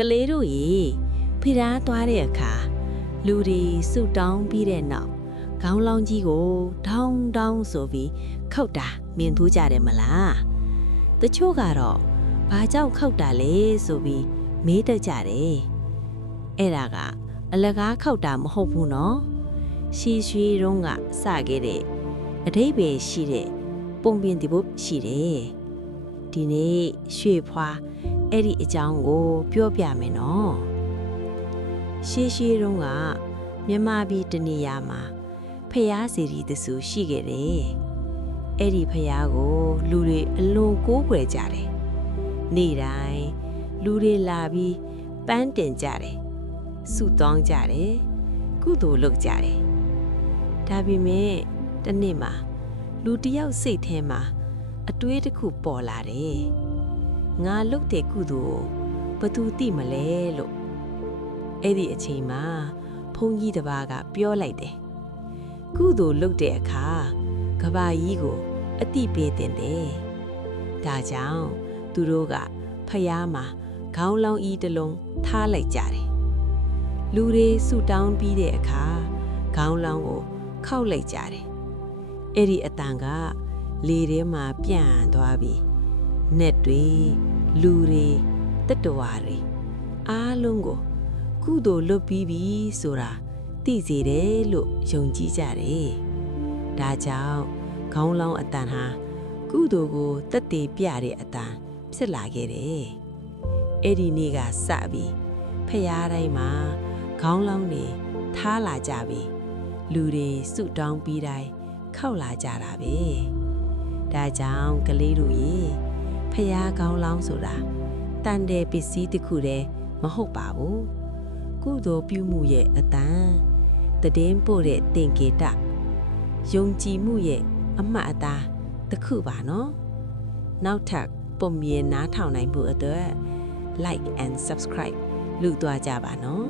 ကလေးတို့ရေဖိရားသွားတဲ့အခါလူတွေစုတောင်းပြီးတဲ့နောက်ခေါင်းလောင်းကြီးကိုထောင်းတောင်းဆိုပြီးခောက်တာမြင်ထူးကြတယ်မလားတချို့ကတော့ဘာကြောင့်ခောက်တာလဲဆိုပြီးမေးတတ်ကြတယ်အဲ့ဒါကအလကားခောက်တာမဟုတ်ဘူးနော်ရှီရွှေတုံးကစခဲ့တဲ့အဓိပ္ပာယ်ရှိတဲ့ပုံပြင်ဒီဘုတ်ရှိတယ်ဒီနေ့ရွှေဖွာအဲ့ဒီအကြောင်းကိုပြောပြမယ်နော်ရှေးရှေးတုန်းကမြန်မာပြည်တနေရာမှာဖျားစီရီတဆူရှိခဲ့တယ်အဲ့ဒီဖျားကိုလူတွေအလွန်ကိုးကွယ်ကြတယ်နေ့တိုင်းလူတွေလာပြီးပန်းတင်ကြတယ်ဆုတောင်းကြတယ်ကုသိုလ်လုပ်ကြတယ်ဒါပေမဲ့တနေ့မှာလူတယောက်စိတ်ထဲမှာအတွေးတစ်ခုပေါ်လာတယ်ငါလုပ်တဲ့ကုသိုလ်ဘသူသိမလဲလို့အဲ့ဒီအချိန်မှာဘုန်းကြီးတစ်ပါးကပြောလိုက်တယ်ကုသိုလ်လုပ်တဲ့အခါကဘာကြီးကိုအတိပေးတင်တယ်ဒါကြောင့်သူတို့ကဖျားမှာခေါင်းလောင်းဤတစ်လုံးထားလိုက်ကြတယ်လူတွေဆူတောင်းပြီးတဲ့အခါခေါင်းလောင်းကိုခောက်လိုက်ကြတယ်အဲ့ဒီအတန်ကလေထဲမှာပြန့်သွားပြီးနက်တွေလူတွေတတဝါတွေအားလုံးကိုကုသိုလ်လုပ်ပြီးပြီဆိုတာသိစေတယ်လို့ယုံကြည်ကြတယ်ဒါကြောင့်ခေါင်းလောင်းအတန်ဟာကုသိုလ်ကိုတက်တည်ပြတဲ့အတန်ဖြစ်လာခဲ့တယ်အဲ့ဒီနေ့ကစပြီးဖျားတိုင်းမှာခေါင်းလောင်းတွေထားလာကြပြီလူတွေစုတောင်းပြီးတိုင်းခောက်လာကြတာပဲဒါကြောင့်ကလေးတို့ရေဖျားခေါင်းလောင်းဆိုတာတန်တဲ့ပစ္စည်းတစ်ခုတည်းမဟုတ်ပါဘူးကုသိုလ်ပြုမှုရဲ့အတန်တည်င်းပို့တဲ့တင်ကေတယုံကြည်မှုရဲ့အမှတ်အသားတစ်ခုပါနော်နောက်ထပ်ပုံမြင်နားထောင်နိုင်မှုအတွက် like and subscribe လုပ်သွားကြပါနော်